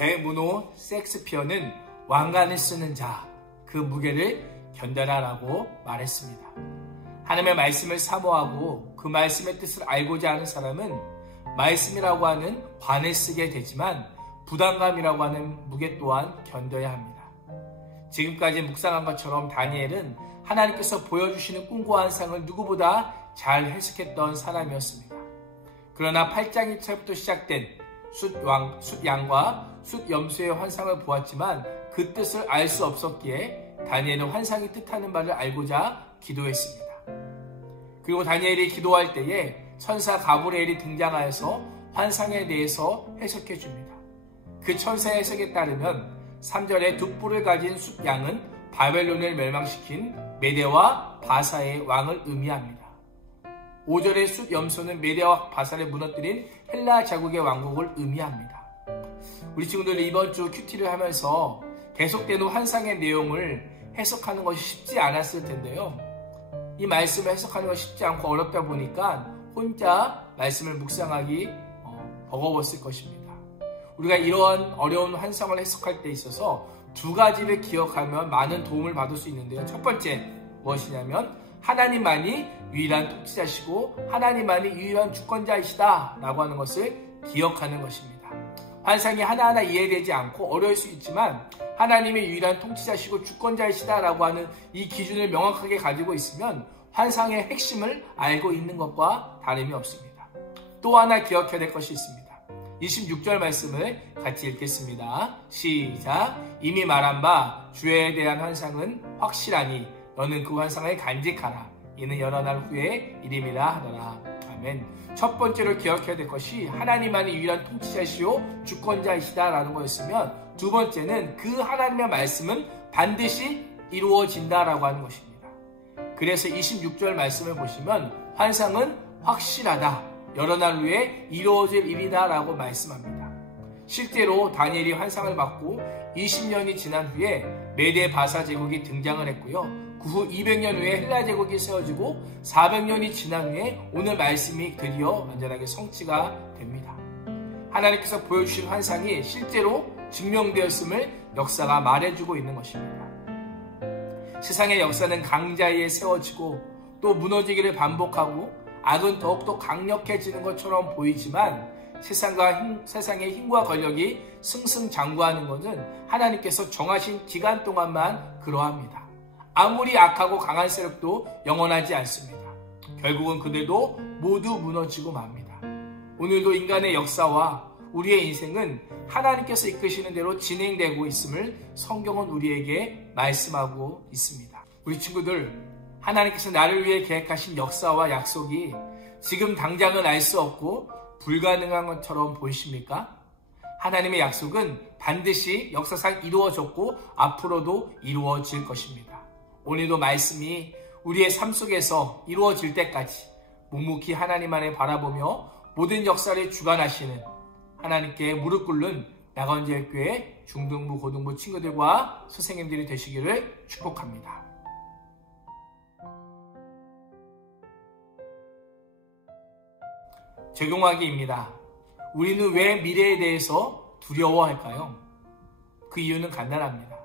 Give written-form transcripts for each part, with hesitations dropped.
대문호 섹스피어는 왕관을 쓰는 자, 그 무게를 견뎌라라고 말했습니다. 하나님의 말씀을 사모하고 그 말씀의 뜻을 알고자 하는 사람은 말씀이라고 하는 관을 쓰게 되지만 부담감이라고 하는 무게 또한 견뎌야 합니다. 지금까지 묵상한 것처럼 다니엘은 하나님께서 보여주시는 꿈과 환상을 누구보다 잘 해석했던 사람이었습니다. 그러나 8장 1절부터 시작된 숫양과 숫염소의 환상을 보았지만 그 뜻을 알 수 없었기에 다니엘은 환상이 뜻하는 바를 알고자 기도했습니다. 그리고 다니엘이 기도할 때에 천사 가브리엘이 등장하여서 환상에 대해서 해석해 줍니다. 그 천사의 해석에 따르면 3절에 두 뿔을 가진 숫양은 바벨론을 멸망시킨 메대와 바사의 왕을 의미합니다. 5절의 숫염소는 메대와 바사를 무너뜨린 헬라 제국의 왕국을 의미합니다. 우리 친구들이 이번 주 큐티를 하면서 계속되는 환상의 내용을 해석하는 것이 쉽지 않았을 텐데요. 이 말씀을 해석하는 것이 쉽지 않고 어렵다 보니까 혼자 말씀을 묵상하기 버거웠을 것입니다. 우리가 이러한 어려운 환상을 해석할 때 있어서 두 가지를 기억하면 많은 도움을 받을 수 있는데요. 첫 번째 무엇이냐면 하나님만이 유일한 통치자시고 하나님만이 유일한 주권자이시다 라고 하는 것을 기억하는 것입니다. 환상이 하나하나 이해되지 않고 어려울 수 있지만 하나님이 유일한 통치자시고 주권자이시다 라고 하는 이 기준을 명확하게 가지고 있으면 환상의 핵심을 알고 있는 것과 다름이 없습니다. 또 하나 기억해야 될 것이 있습니다. 26절 말씀을 같이 읽겠습니다. 시작. 이미 말한 바 주에 대한 환상은 확실하니 너는 그 환상을 간직하라. 이는 여러 날 후에 이름이라 하더라. 아멘. 첫 번째로 기억해야 될 것이 하나님만이 유일한 통치자시오 주권자이시다라는 거였으면 두 번째는 그 하나님의 말씀은 반드시 이루어진다라고 하는 것입니다. 그래서 26절 말씀을 보시면 환상은 확실하다. 여러 날 후에 이루어질 일이다 라고 말씀합니다. 실제로 다니엘이 환상을 받고 20년이 지난 후에 메대 바사 제국이 등장을 했고요. 그 후 200년 후에 헬라 제국이 세워지고 400년이 지난 후에 오늘 말씀이 드디어 완전하게 성취가 됩니다. 하나님께서 보여주신 환상이 실제로 증명되었음을 역사가 말해주고 있는 것입니다. 세상의 역사는 강자위에 세워지고 또 무너지기를 반복하고 악은 더욱더 강력해지는 것처럼 보이지만 세상의 힘과 권력이 승승장구하는 것은 하나님께서 정하신 기간 동안만 그러합니다. 아무리 악하고 강한 세력도 영원하지 않습니다. 결국은 그들도 모두 무너지고 맙니다. 오늘도 인간의 역사와 우리의 인생은 하나님께서 이끄시는 대로 진행되고 있음을 성경은 우리에게 말씀하고 있습니다. 우리 친구들, 하나님께서 나를 위해 계획하신 역사와 약속이 지금 당장은 알 수 없고 불가능한 것처럼 보이십니까? 하나님의 약속은 반드시 역사상 이루어졌고 앞으로도 이루어질 것입니다. 오늘도 말씀이 우리의 삶 속에서 이루어질 때까지 묵묵히 하나님 안에 바라보며 모든 역사를 주관하시는 하나님께 무릎 꿇는 낙원제일교회 중등부, 고등부 친구들과 선생님들이 되시기를 축복합니다. 적용하기입니다. 우리는 왜 미래에 대해서 두려워할까요? 그 이유는 간단합니다.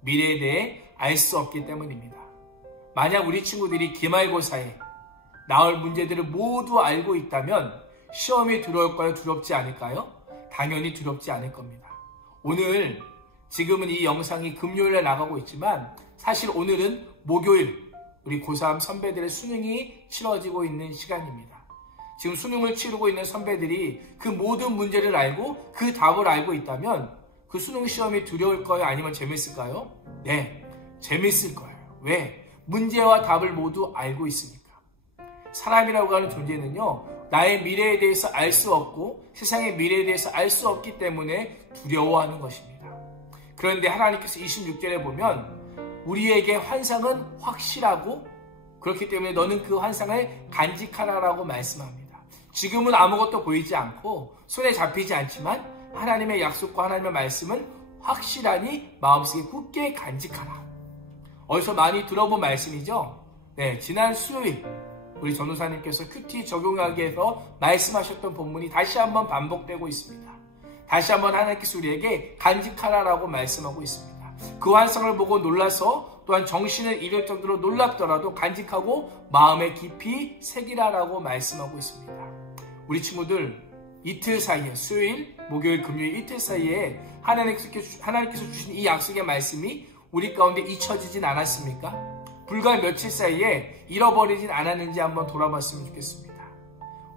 미래에 대해 알 수 없기 때문입니다. 만약 우리 친구들이 기말고사에 나올 문제들을 모두 알고 있다면 시험이 두려울까요? 두렵지 않을까요? 당연히 두렵지 않을 겁니다. 오늘 지금은 이 영상이 금요일에 나가고 있지만 사실 오늘은 목요일 우리 고3 선배들의 수능이 치러지고 있는 시간입니다. 지금 수능을 치르고 있는 선배들이 그 모든 문제를 알고 그 답을 알고 있다면 그 수능 시험이 두려울까요? 아니면 재밌을까요? 네, 재밌을 거예요. 왜? 문제와 답을 모두 알고 있으니까. 사람이라고 하는 존재는요, 나의 미래에 대해서 알 수 없고 세상의 미래에 대해서 알 수 없기 때문에 두려워하는 것입니다. 그런데 하나님께서 26절에 보면 우리에게 환상은 확실하고 그렇기 때문에 너는 그 환상을 간직하라라고 말씀합니다. 지금은 아무것도 보이지 않고 손에 잡히지 않지만 하나님의 약속과 하나님의 말씀은 확실하니 마음속에 굳게 간직하라. 어디서 많이 들어본 말씀이죠? 네, 지난 수요일 우리 전도사님께서 큐티 적용하기에서 말씀하셨던 본문이 다시 한번 반복되고 있습니다. 다시 한번 하나님께서 우리에게 간직하라라고 말씀하고 있습니다. 그 환상을 보고 놀라서 또한 정신을 잃을 정도로 놀랍더라도 간직하고 마음에 깊이 새기라라고 말씀하고 있습니다. 우리 친구들 이틀 사이에 수요일, 목요일, 금요일 이틀 사이에 하나님께서 주신 이 약속의 말씀이 우리 가운데 잊혀지진 않았습니까? 불과 며칠 사이에 잃어버리진 않았는지 한번 돌아봤으면 좋겠습니다.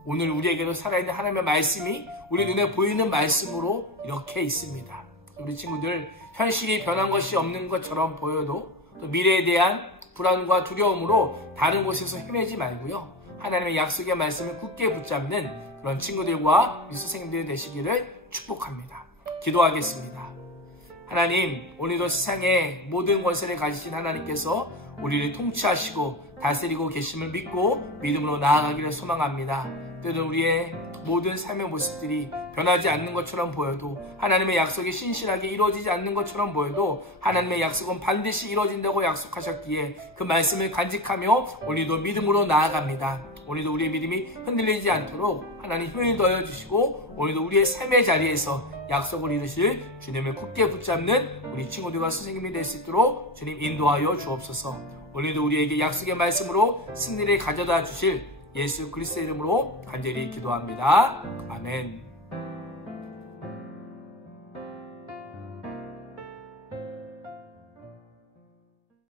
오늘 우리에게도 살아있는 하나님의 말씀이 우리 눈에 보이는 말씀으로 이렇게 있습니다. 우리 친구들 현실이 변한 것이 없는 것처럼 보여도 또 미래에 대한 불안과 두려움으로 다른 곳에서 헤매지 말고요. 하나님의 약속의 말씀을 굳게 붙잡는 그런 친구들과 우리 선생님들이 되시기를 축복합니다. 기도하겠습니다. 하나님, 오늘도 세상의 모든 권세를 가지신 하나님께서 우리를 통치하시고 다스리고 계심을 믿고 믿음으로 나아가기를 소망합니다. 때로는 우리의 모든 삶의 모습들이 변하지 않는 것처럼 보여도 하나님의 약속이 신실하게 이루어지지 않는 것처럼 보여도 하나님의 약속은 반드시 이루어진다고 약속하셨기에 그 말씀을 간직하며 오늘도 믿음으로 나아갑니다. 오늘도 우리의 믿음이 흔들리지 않도록 하나님 힘을 더해 주시고 오늘도 우리의 삶의 자리에서 약속을 이루실 주님을 굳게 붙잡는 우리 친구들과 선생님이 될 수 있도록 주님 인도하여 주옵소서. 오늘도 우리에게 약속의 말씀으로 승리를 가져다 주실 예수 그리스도의 이름으로 간절히 기도합니다. 아멘.